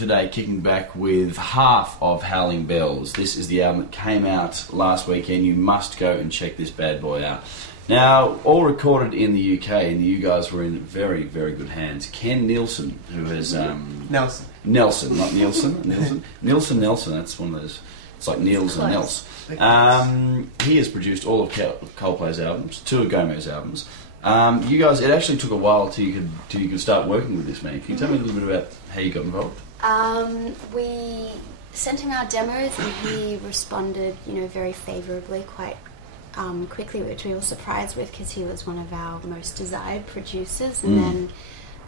today kicking back with half of Howling Bells. This is the album that came out last weekend. You must go and check this bad boy out. Now, all recorded in the UK, and you guys were in very, very good hands. Ken Nielsen, who has... Nelson, not Nielsen. Nielsen, that's one of those... It's like Niels and Nels. He has produced all of Coldplay's albums, 2 of Gomez's albums. You guys, it actually took a while till you could start working with this man. Can you tell me a little bit about how you got involved? We sent him our demos, and he responded, very favourably, quite quickly, which we were surprised with because he was one of our most desired producers. And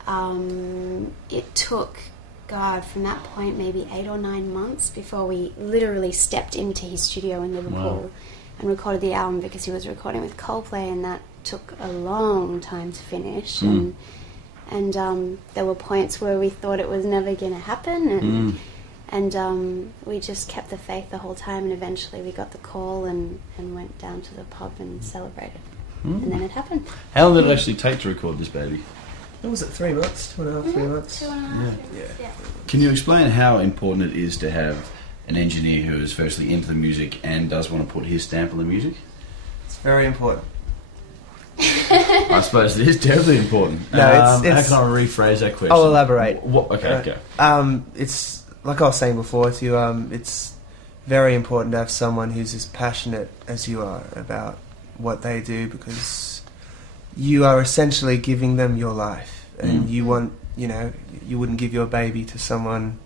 then it took, from that point, maybe 8 or 9 months before we literally stepped into his studio in Liverpool and recorded the album, because he was recording with Coldplay, and that took a long time to finish. And there were points where we thought it was never going to happen, and we just kept the faith the whole time, and eventually we got the call and went down to the pub and celebrated. And then it happened. How long did it actually take to record this baby? What was it, 3 months? 2.5, 3 months? 2.5. Yeah. Can you explain how important it is to have an engineer who is firstly into the music and does want to put his stamp on the music? It's very important. I suppose it is terribly important. No, how can I rephrase that question? I'll elaborate. Okay. It's like I was saying before to you. It's very important to have someone who's as passionate as you are about what they do, because you are essentially giving them your life, and you want, you wouldn't give your baby to someone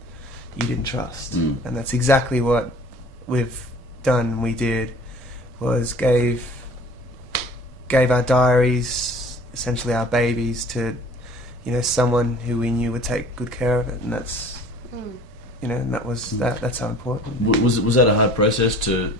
you didn't trust, and that's exactly what we've done. We did was gave our diaries, essentially our babies, to someone who we knew would take good care of it, and that's and that was that's how important. Was that a hard process to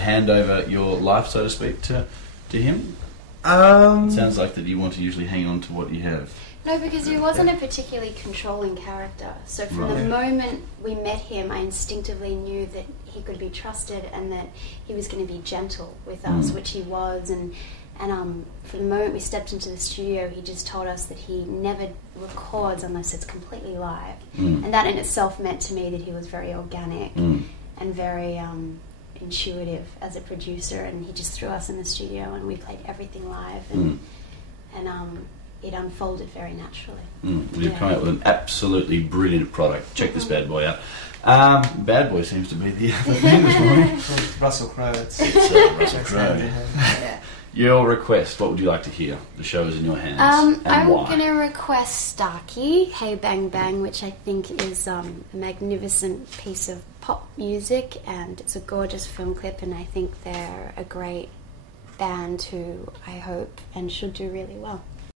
hand over your life, so to speak, to him? It sounds like that you want to usually hang on to what you have. No, because he wasn't a particularly controlling character. So from the moment we met him, I instinctively knew that he could be trusted and that he was going to be gentle with us, which he was. And from the moment we stepped into the studio, he just told us that he never records unless it's completely live. And that in itself meant to me that he was very organic and very intuitive as a producer, and he just threw us in the studio and we played everything live, and it unfolded very naturally. We've come out with an absolutely brilliant product. Check this bad boy out. Bad boy seems to be the thing this morning. Russell Crowe. It's Russell Crowe. Your request, what would you like to hear? The show is in your hands. I'm going to request Starkey, Hey Bang Bang, which I think is a magnificent piece of pop music, and it's a gorgeous film clip, and I think they're a great band who I hope and should do really well.